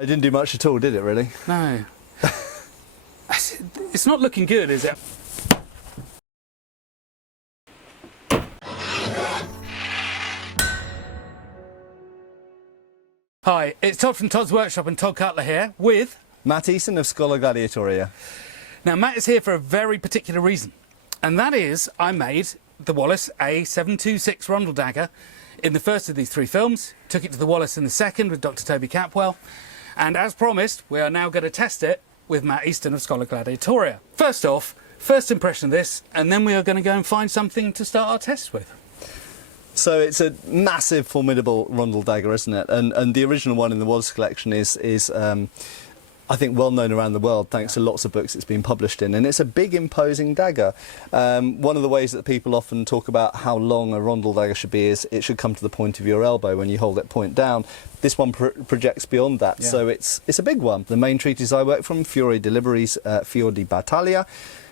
It didn't do much at all, did it, really? No. It's not looking good, is it? Hi, it's Todd from Todd's Workshop and Todd Cutler here with... Matt Easton of Scholar Gladiatoria. Now, Matt is here for a very particular reason, and that is I made the Wallace A726 Rondel dagger in the first of these three films, took it to the Wallace in the second with Dr. Toby Capwell, and as promised, we are now going to test it with Matt Easton of Scholar Gladiatoria. First off, first impression of this, and then we are going to go and find something to start our tests with. So it's a massive, formidable Rondel dagger, isn't it? And the original one in the Wallace Collection is I think, well known around the world, thanks to lots of books it's been published in. And it's a big, imposing dagger. One of the ways that people often talk about how long a Rondel dagger should be is it should come to the point of your elbow when you hold it point down. This one projects beyond that, so it's a big one. The main treatise I work from, Fiore de Liberis, Fior di Battaglia,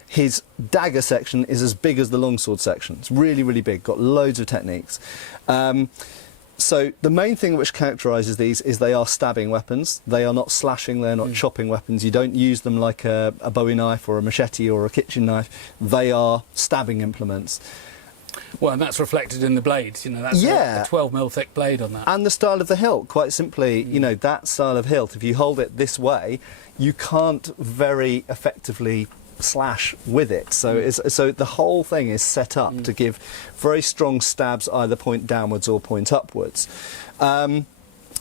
his dagger section is as big as the longsword section. It's really, really big, got loads of techniques. So the main thing which characterises these is they are stabbing weapons. They are not slashing, they're not chopping weapons. You don't use them like a Bowie knife or a machete or a kitchen knife. They are stabbing implements. Well, and that's reflected in the blades, you know, that's a 12mm thick blade on that. And the style of the hilt, quite simply, you know, that style of hilt, if you hold it this way, you can't very effectively slash with it, so so the whole thing is set up to give very strong stabs, either point downwards or point upwards.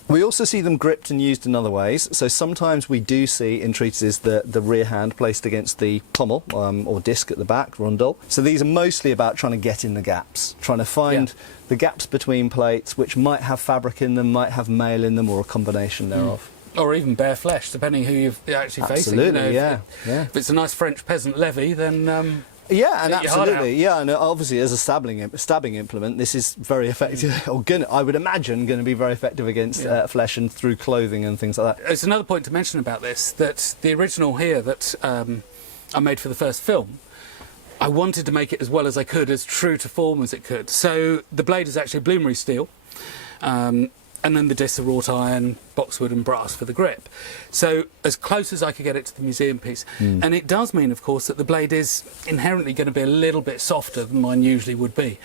We also see them gripped and used in other ways. So sometimes we do see in treatises the rear hand placed against the pommel or disc at the back, rondel. So these are mostly about trying to get in the gaps, trying to find the gaps between plates, which might have fabric in them, might have mail in them, or a combination thereof. Or even bare flesh, depending who you're actually facing. You know, if it's a nice French peasant levy, then yeah, and absolutely, and obviously as a stabbing implement, this is very effective. Or I would imagine going to be very effective against flesh and through clothing and things like that. There's another point to mention about this, that the original here that I made for the first film, I wanted to make it as well as I could, as true to form as it could. So the blade is actually bloomery steel. And then the discs are wrought iron, boxwood and brass for the grip. So as close as I could get it to the museum piece. And it does mean, of course, that the blade is inherently going to be a little bit softer than mine usually would be.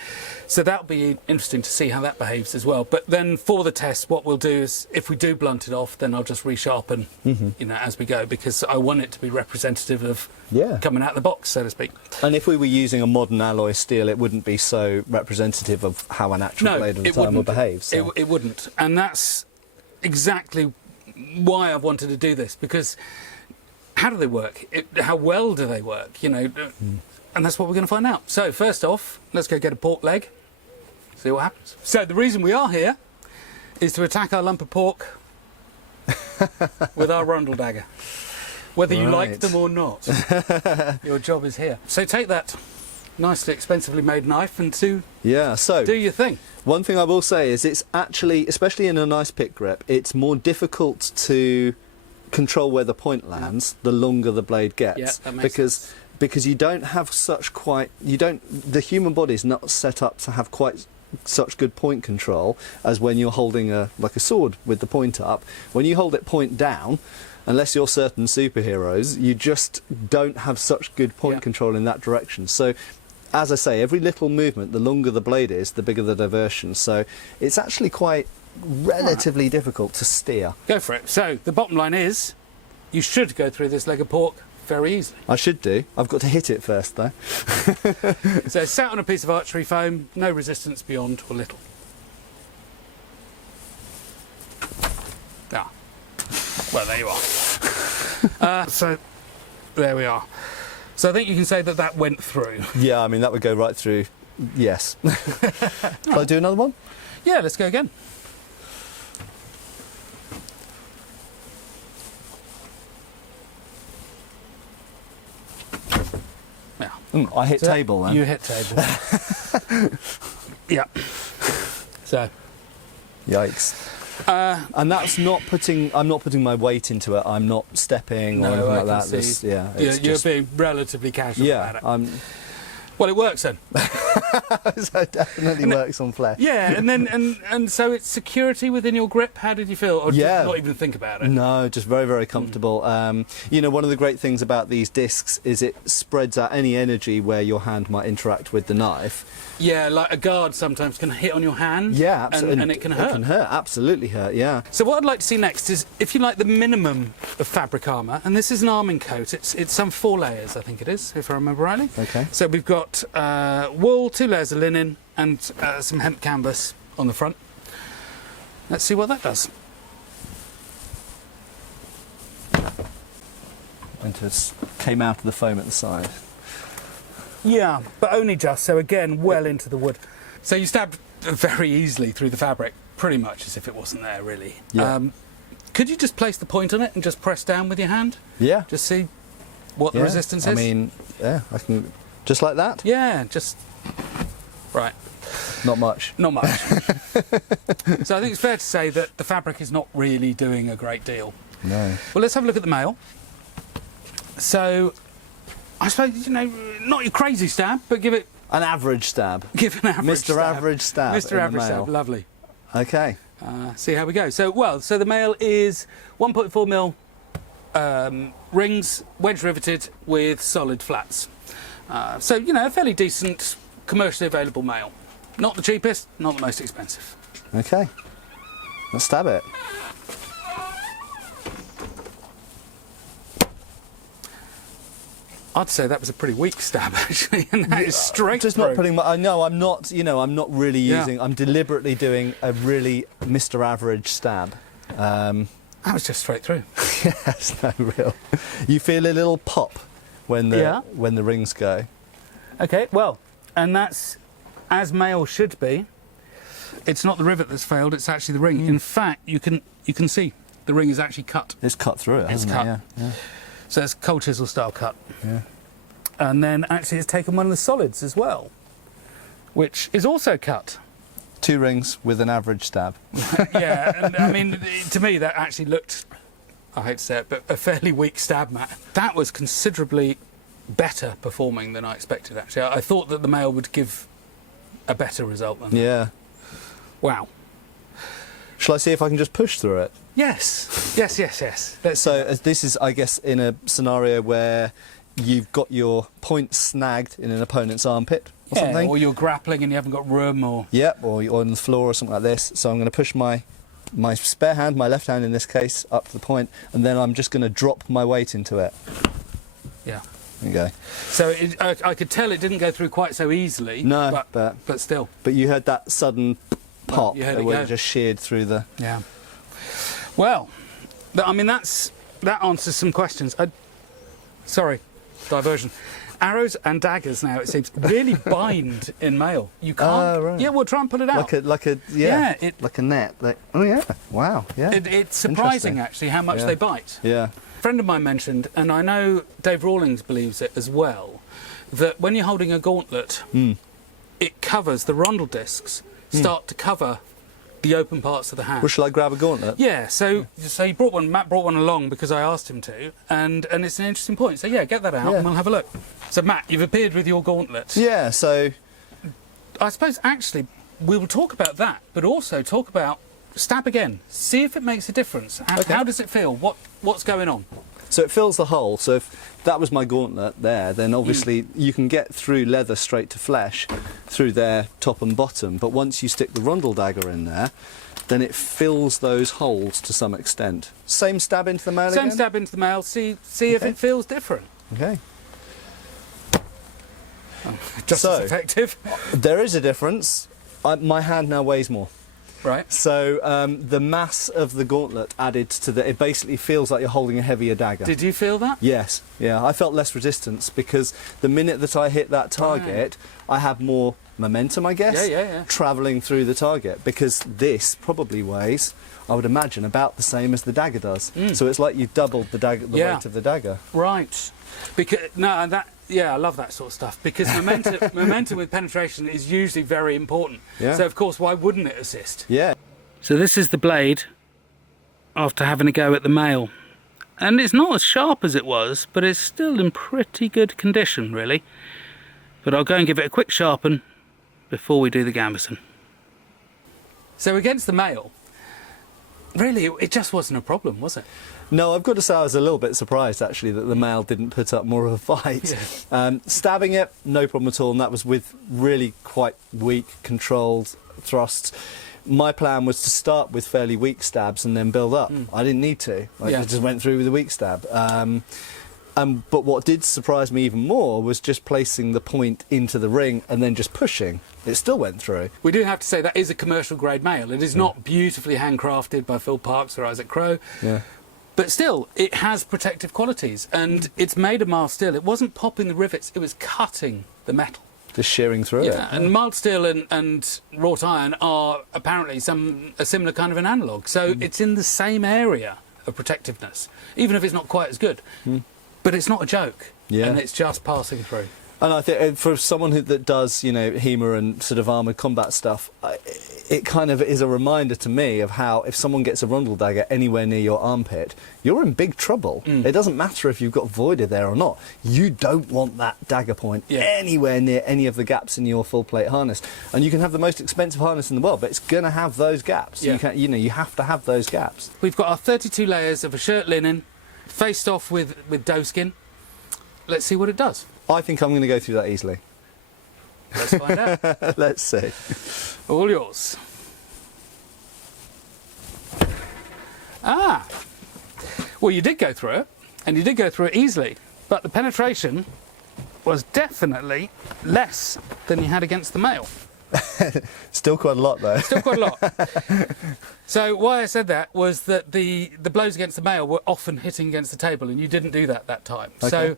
So that'll be interesting to see how that behaves as well. But then for the test, what we'll do is, if we do blunt it off, then I'll just resharpen, you know, as we go, because I want it to be representative of coming out of the box, so to speak. And if we were using a modern alloy steel, it wouldn't be so representative of how an actual blade of the time would behave. So. It wouldn't. And that's exactly why I've wanted to do this, because how do they work? How well do they work? You know, and that's what we're going to find out. So first off, let's go get a pork leg, see what happens. So the reason we are here is to attack our lump of pork with our Rondel dagger. Whether you like them or not, your job is here. So take that nicely expensively made knife and do your thing. One thing I will say is it's actually, especially in a nice pick grip, it's more difficult to control where the point lands the longer the blade gets. Yeah, that makes sense. Because you don't have the human body's not set up to have quite such good point control as when you're holding like a sword with the point up. When you hold it point down, unless you're certain superheroes, you just don't have such good point control in that direction. So, as I say, every little movement, the longer the blade is, the bigger the diversion. So it's actually quite relatively difficult to steer. Go for it. So the bottom line is, you should go through this leg of pork very easily. I should do. I've got to hit it first, though. So sat on a piece of archery foam, no resistance beyond or little. Well, there you are. So there we are. So I think you can say that that went through. Yeah, I mean, that would go right through, yes. Shall I do another one? Yeah, let's go again. Yeah. I hit table then. You hit table. Yeah. So. Yikes. And that's not putting. I'm not putting my weight into it. I'm not stepping or anything like that. You're being relatively casual about it. Well, it works then. So it definitely works on flesh. Yeah, and then and so it's security within your grip. How did you feel? Or did you not even think about it? No, just very, very comfortable. You know, one of the great things about these discs is it spreads out any energy where your hand might interact with the knife. Yeah, like a guard sometimes can hit on your hand. Yeah, absolutely. And it can hurt. It can hurt, absolutely hurt, yeah. So what I'd like to see next is, if you like, the minimum of fabric armour, and this is an arming coat. It's some 4 layers, I think it is, if I remember rightly. Okay. So we've got wool, 2 layers of linen, and some hemp canvas on the front. Let's see what that does. And just came out of the foam at the side. Yeah, but only just, so again, well into the wood. So you stabbed very easily through the fabric, pretty much as if it wasn't there, really. Yeah. Could you just place the point on it and just press down with your hand? Yeah. Just see what the resistance is? I mean, yeah, I can... Just like that? Yeah, just... Right. Not much. Not much. So I think it's fair to say that the fabric is not really doing a great deal. No. Well, let's have a look at the mail. So, I suppose, you know, not your crazy stab, but give it... An average stab. Give an average stab. Mr. Average stab. Mr. Average stab, lovely. Okay. See how we go. So the mail is 1.4 mil rings, wedge riveted with solid flats. So, you know, a fairly decent, commercially available mail. Not the cheapest, not the most expensive. Okay. Let's stab it. I'd say that was a pretty weak stab, actually, and that is straight Just through. not putting my... I know, I'm not, you know, I'm not really using... I'm deliberately doing a really Mr. Average stab. That was just straight through. Yes, no real... You feel a little pop when the rings go. Okay, well, and that's as mail should be. It's not the rivet that's failed, it's actually the ring. In fact, you can see the ring is actually cut. It's cut through it, hasn't cut. it? Yeah. So it's cold chisel style cut. Yeah. And then actually it's taken one of the solids as well, which is also cut. 2 rings with an average stab. Yeah, and I mean, to me that actually looked, I hate to say it, but a fairly weak stab, Matt. That was considerably better performing than I expected, actually. I thought that the mail would give a better result than that. Yeah. Wow. Shall I see if I can just push through it? Yes. Yes. So this is, I guess, in a scenario where you've got your point snagged in an opponent's armpit or something. Or you're grappling and you haven't got room, or... Yep, or you're on the floor or something like this. So I'm going to push my spare hand, my left hand in this case, up to the point, and then I'm just going to drop my weight into it. Yeah. There you go. So I could tell it didn't go through quite so easily. No, but still. But you heard that sudden pop you heard it where go. it just sheared through the... Yeah. Well, I mean, that answers some questions. Sorry, diversion. Arrows and daggers now, it seems, really bind in mail. You can't... Oh, right. Yeah, we'll try and pull it out. like a net. Like, oh, yeah. Wow, yeah. It's surprising, actually, how much they bite. Yeah. A friend of mine mentioned, and I know Dave Rawlings believes it as well, that when you're holding a gauntlet, it covers, the rondel discs start to cover the open parts of the hand. Well, shall I grab a gauntlet? Yeah, so he brought one, Matt brought one along because I asked him to, and it's an interesting point. So yeah, get that out and we'll have a look. So Matt, you've appeared with your gauntlet. Yeah, so... I suppose actually we will talk about that, but also talk about stab again. See if it makes a difference. How does it feel? What's going on? So it fills the hole. So if that was my gauntlet there, then obviously you can get through leather straight to flesh through their top and bottom. But once you stick the rondel dagger in there, then it fills those holes to some extent. Same stab into the mail again? Same stab into the mail. See if it feels different. Okay. Just as effective. There is a difference. My hand now weighs more. Right. So the mass of the gauntlet added to it basically feels like you're holding a heavier dagger. Did you feel that? Yes. Yeah, I felt less resistance because the minute that I hit that target, I had more momentum, I guess, travelling through the target, because this probably weighs, I would imagine, about the same as the dagger does. So it's like you've doubled the weight of the dagger. Right. Because I love that sort of stuff, because momentum with penetration is usually very important. Yeah. So of course, why wouldn't it assist? Yeah. So this is the blade after having a go at the mail. And it's not as sharp as it was, but it's still in pretty good condition, really. But I'll go and give it a quick sharpen before we do the gambeson. So against the male, really, it just wasn't a problem, was it? No, I've got to say I was a little bit surprised actually that the male didn't put up more of a fight. Yeah. Stabbing it, no problem at all, and that was with really quite weak, controlled thrusts. My plan was to start with fairly weak stabs and then build up. I didn't need to. I just went through with a weak stab. But what did surprise me even more was just placing the point into the ring and then just pushing. It still went through. We do have to say that is a commercial grade male. It is not beautifully handcrafted by Phil Parkes or Isaac Crowe. Yeah. But still, it has protective qualities, and it's made of mild steel. It wasn't popping the rivets, it was cutting the metal. Just shearing through it. And mild steel and wrought iron are apparently a similar kind of an analogue. So it's in the same area of protectiveness, even if it's not quite as good. But it's not a joke, and it's just passing through. And I think for someone that does, you know, HEMA and sort of armoured combat stuff, it kind of is a reminder to me of how if someone gets a Rondel dagger anywhere near your armpit, you're in big trouble. It doesn't matter if you've got voided there or not. You don't want that dagger point anywhere near any of the gaps in your full plate harness. And you can have the most expensive harness in the world, but it's going to have those gaps. You can't, you know, you have to have those gaps. We've got our 32 layers of a shirt linen, faced off with doeskin. Let's see what it does. I think I'm going to go through that easily. Let's find out. Let's see. All yours. Ah! Well, you did go through it, and you did go through it easily, but the penetration was definitely less than you had against the male. Still quite a lot, though. Still quite a lot. So why I said that was that the blows against the male were often hitting against the table, and you didn't do that time. Okay. So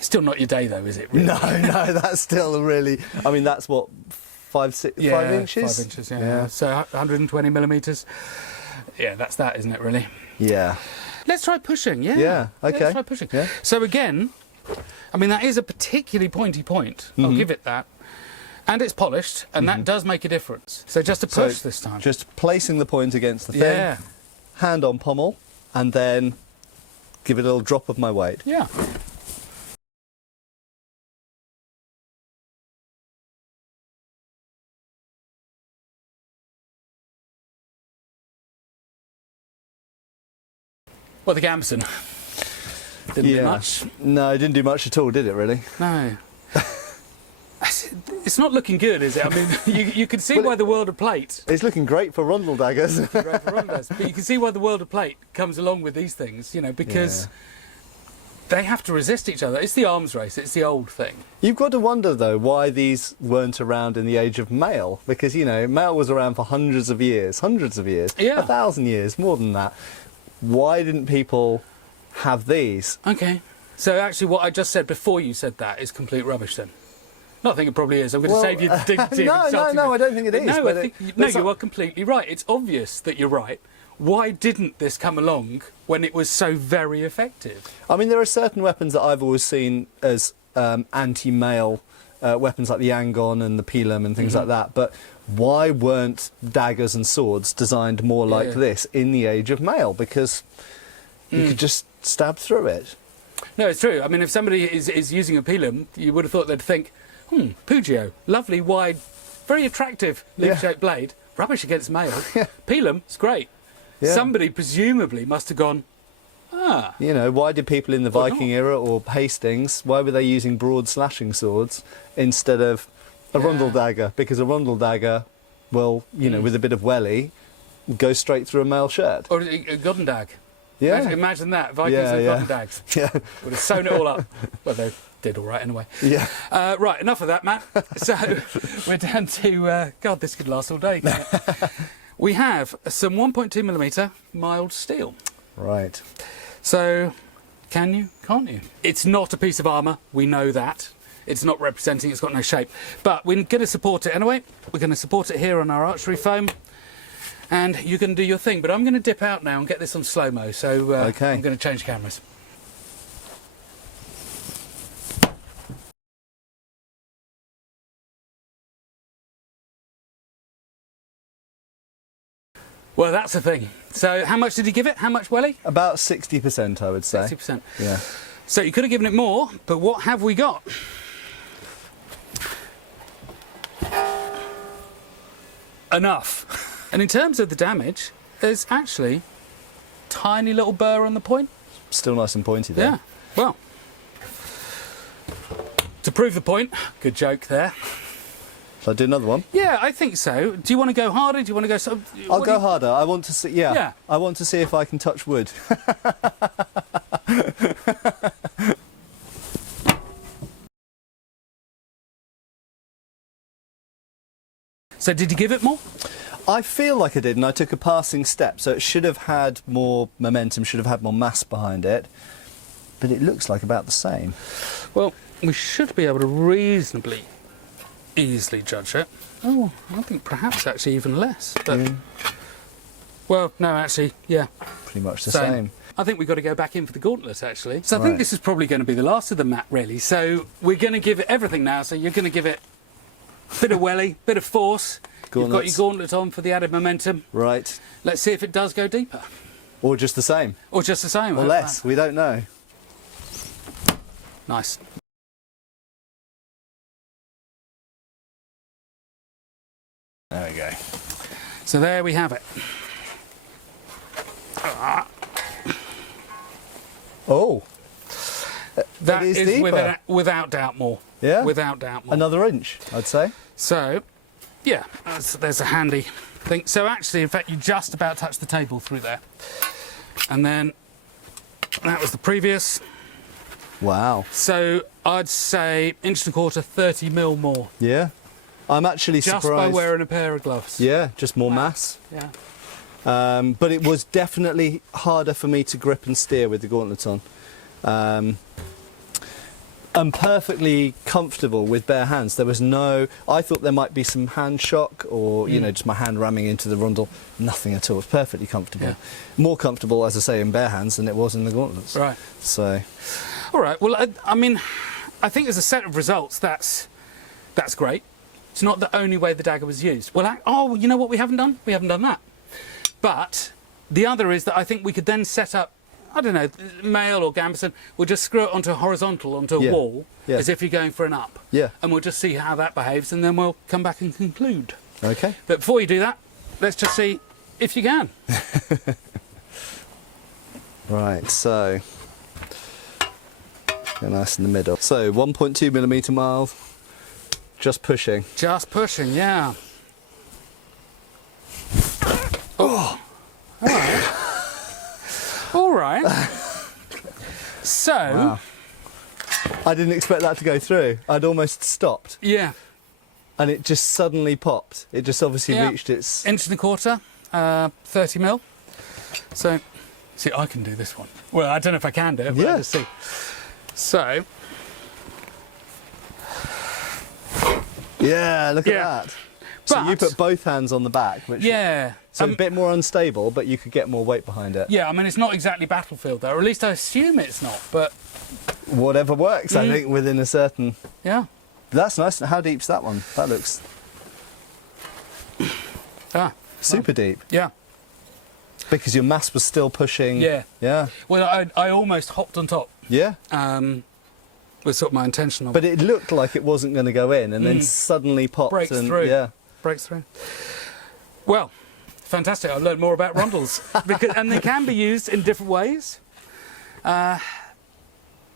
still not your day, though, is it? Really? No, that's still really. I mean, that's what 5 inches. 5 inches. Yeah. So 120 millimeters. Yeah, that's that, isn't it? Really. Yeah. Let's try pushing. Yeah. Yeah. Okay. Let's try pushing. Yeah. So again, I mean, that is a particularly pointy point. I'll give it that. And it's polished, and that does make a difference. So just a push this time. Just placing the point against the thing, hand on pommel, and then give it a little drop of my weight. Yeah. Well, the gambeson didn't do much. No, it didn't do much at all, did it, really? No. It's not looking good, is it? I mean, you can see why the world of plate... It's looking great for Rondel daggers. But you can see why the world of plate comes along with these things, you know, because they have to resist each other. It's the arms race, it's the old thing. You've got to wonder, though, why these weren't around in the age of mail. Because, you know, mail was around for hundreds of years, 1,000 years, more than that. Why didn't people have these? Okay. So actually what I just said before you said that is complete rubbish then. No, I think it probably is. I'm going to save you the dignity of insulting me. No, I don't think it is. No, you are completely right. It's obvious that you're right. Why didn't this come along when it was so very effective? I mean, there are certain weapons that I've always seen as anti-mail weapons, like the Angon and the Pilum and things like that, but why weren't daggers and swords designed more like this in the age of mail? Because you could just stab through it. No, it's true. I mean, if somebody is using a Pilum, you would have thought they'd think, Pugio, lovely, wide, very attractive leaf-shaped blade, rubbish against mail. Pilum, it's great. Yeah. Somebody presumably must have gone, You know, why did people in the Viking era or Hastings, why were they using broad slashing swords instead of a Rondel dagger? Because a Rondel dagger will, you know, with a bit of welly, go straight through a mail shirt. Or a Goddendag. Yeah. Imagine that, Vikings and Goddendags. Yeah. Would have sewn it all up. Well, they did all right anyway. Yeah. Right, enough of that, Matt. So we're down to, God, this could last all day, couldn't it? We have some 1.2mm mild steel. Right. So, can you? Can't you? It's not a piece of armour, we know that. It's not representing, it's got no shape. But we're going to support it anyway. We're going to support it here on our archery foam. And you can do your thing. But I'm going to dip out now and get this on slow-mo. So I'm going to change cameras. Well, that's the thing. So how much did he give it? How much welly? About 60%, I would say. 60%. Yeah. So you could have given it more, but what have we got? Enough. And in terms of the damage, there's actually tiny little burr on the point. Still nice and pointy there. Yeah, well, to prove the point, good joke there. Shall I do another one? Yeah, I think so. Do you want to go harder? Do you want to go... I'll go harder. I want to see... Yeah. I want to see if I can touch wood. So did you give it more? I feel like I did, and I took a passing step, so it should have had more momentum, should have had more mass behind it, but it looks like about the same. Well, we should be able to reasonably easily judge it. Oh, I think perhaps actually even less. But, well, no, actually, yeah. Pretty much the same. I think we've got to go back in for the gauntlet, actually. So I Right. think this is probably going to be the last of them, Matt, really. So we're going to give it everything now. So you're going to give it a bit of welly, bit of force. You've got your gauntlet on for the added momentum. Right. Let's see if it does go deeper. Or just the same. Or just the same. Or less. We don't know. Nice. There we go. So there we have it. Oh. That is is deeper. without doubt more. Yeah? Without doubt more. Another inch, I'd say. So, yeah, there's a handy thing. So actually, in fact, you just about touched the table through there. And then that was the previous. Wow. So I'd say inch and a quarter, 30 mil more. Yeah. I'm actually Just surprised. by wearing a pair of gloves. Yeah, just more mass. Yeah. But it was definitely harder for me to grip and steer with the gauntlet on. I'm perfectly comfortable with bare hands. There was no... I thought there might be some hand shock or, you know, just my hand ramming into the rondel. Nothing at all. It was perfectly comfortable. Yeah. More comfortable, as I say, in bare hands than it was in the gauntlets. Right. So... All right. Well, I mean, I think as a set of results, that's great. It's not the only way the dagger was used. Well, oh, you know what we haven't done? We haven't done that. But the other is that I think we could then set up, I don't know, mail or gambeson, we'll just screw it onto a horizontal, onto a wall, as if you're going for an up. Yeah. And we'll just see how that behaves, and then we'll come back and conclude. Okay. But before you do that, let's just see if you can. Right, so... Go nice in the middle. So, 1.2 millimetre mild, just pushing. Just pushing, yeah. Oh! All right. All right. So... Wow. I didn't expect that to go through. I'd almost stopped. Yeah. And it just suddenly popped. It just obviously reached its... Inch and a quarter, 30 mil. So, see, I can do this one. Well, I don't know if I can do it, but let's see. So... Yeah, look at that. So you put both hands on the back, which... Yeah. So a bit more unstable, but you could get more weight behind it. Yeah, I mean, it's not exactly battlefield, though, or at least I assume it's not, but... Whatever works, I think, within a certain... Yeah. That's nice. How deep's that one? That looks... Super deep. Yeah. Because your mass was still pushing... Yeah. Yeah. Well, I almost hopped on top. Yeah. Was sort of my intention of But it looked like it wasn't going to go in, and then suddenly popped. Breaks and, through. Yeah. Breaks through. Well, fantastic. I learned more about rondels. And they can be used in different ways. And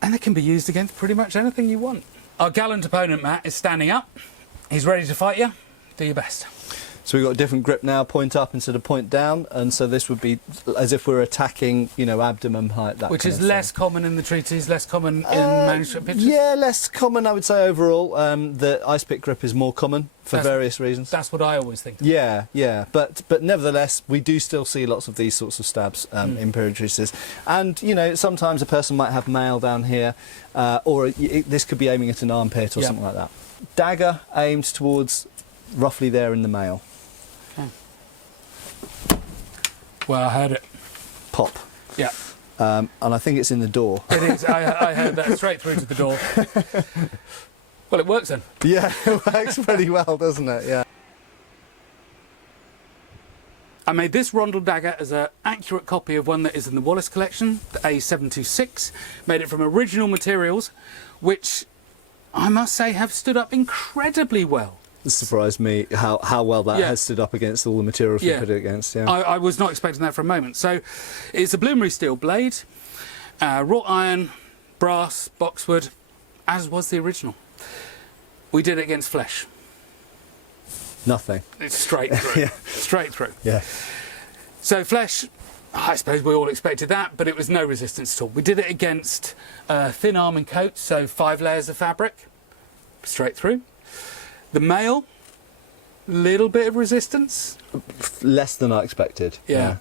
they can be used against pretty much anything you want. Our gallant opponent, Matt, is standing up. He's ready to fight you. Do your best. So we've got a different grip now, point up instead of point down, and so this would be as if we're attacking, you know, abdomen height. That Which kind is of less common in the treaties, less common in manuscript pictures? Yeah, less common, I would say, overall. The ice pick grip is more common for various reasons. That's what I always think. Yeah, yeah, but nevertheless, we do still see lots of these sorts of stabs in period treatises. And, you know, sometimes a person might have mail down here, or this could be aiming at an armpit or something like that. Dagger aims towards roughly there in the mail. Well, I heard it. Pop. Yeah. And I think it's in the door. It is. I heard that straight through to the door. Well, it works then. Yeah, it works pretty well, doesn't it? Yeah. I made this Rondel dagger as an accurate copy of one that is in the Wallace Collection, the A726. Made it from original materials, which I must say have stood up incredibly well. It surprised me how well that has stood up against all the materials we put it against. Yeah, I was not expecting that for a moment. So it's a bloomery steel blade, wrought iron, brass, boxwood, as was the original. We did it against flesh. Nothing. It's straight through. Straight through. Yeah. So flesh, I suppose we all expected that, but it was no resistance at all. We did it against thin almond coat, so 5 layers of fabric, straight through. The mail, little bit of resistance. Less than I expected. Yeah.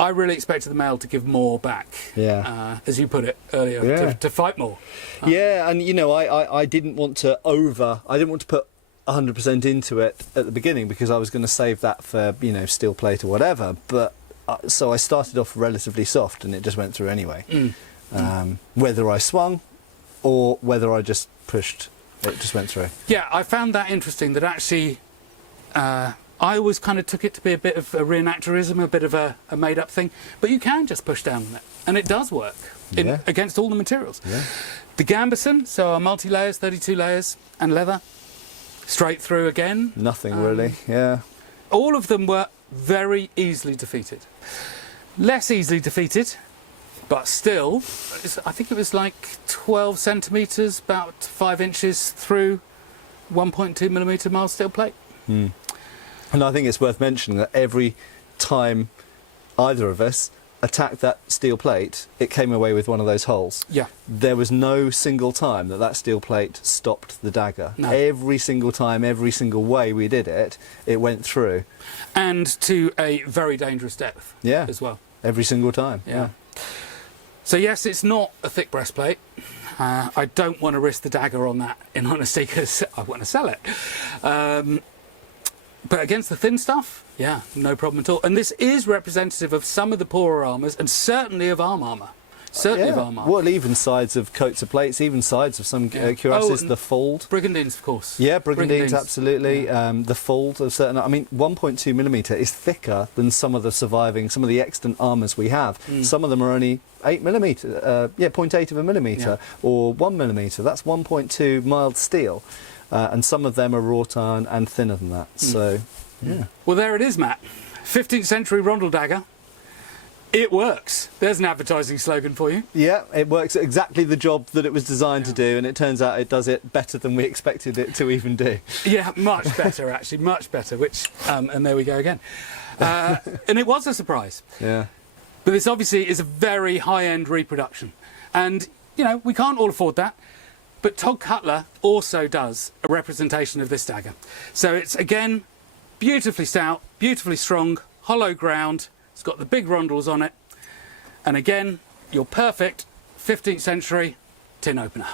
I really expected the mail to give more back. Yeah. As you put it earlier, to fight more. Yeah, and you know, I didn't want to put 100% into it at the beginning because I was going to save that for, you know, steel plate or whatever, but so I started off relatively soft and it just went through anyway. Whether I swung or whether I just pushed, it just went through. Yeah, I found that interesting, that actually I always kind of took it to be a bit of a reenactorism, a bit of a made-up thing, but you can just push down on it and it does work against all the materials. The gambeson, so our multi-layers, 32 layers and leather, straight through again. Nothing really, yeah. All of them were very easily defeated. Less easily defeated, but still, I think it was like 12 centimetres, about 5 inches through 1.2mm mild steel plate. And I think it's worth mentioning that every time either of us attacked that steel plate, it came away with one of those holes. Yeah. There was no single time that steel plate stopped the dagger. No. Every single time, every single way we did it, it went through. And to a very dangerous depth as well. Every single time. Yeah. So yes, it's not a thick breastplate. I don't want to risk the dagger on that, in honesty, because I want to sell it. But against the thin stuff, yeah, no problem at all. And this is representative of some of the poorer armours, and certainly of armour. Certainly of armour. Well, even sides of coats of plates, even sides of some cuirasses, the fold. Brigandines, of course. Yeah, brigandines, absolutely. The fold of certain... I mean, 1.2mm is thicker than some of the extant armours we have. Some of them are only 8mm, 0.8 of a millimetre, or 1mm. That's 1.2 mild steel. And some of them are wrought iron and thinner than that. So, yeah. Well, there it is, Matt. 15th century Rondel dagger. It works. There's an advertising slogan for you. Yeah, it works exactly the job that it was designed to do, and it turns out it does it better than we expected it to even do. Yeah, much better, actually, much better, which, and there we go again. And it was a surprise. Yeah. But this obviously is a very high-end reproduction. And, you know, we can't all afford that. But Todd Cutler also does a representation of this dagger. So it's, again, beautifully stout, beautifully strong, hollow ground. It's got the big rondels on it. And again, your perfect 15th century tin opener.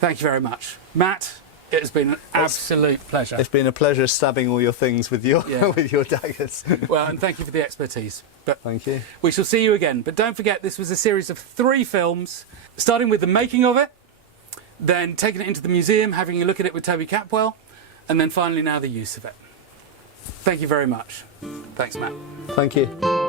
Thank you very much. Matt, it has been an absolute pleasure. It's been a pleasure stabbing all your things with your, with your daggers. Well, and thank you for the expertise. But thank you. We shall see you again. But don't forget, this was a series of 3 films, starting with the making of it, then taking it into the museum, having a look at it with Toby Capwell, and then finally now the use of it. Thank you very much. Thanks, Matt. Thank you.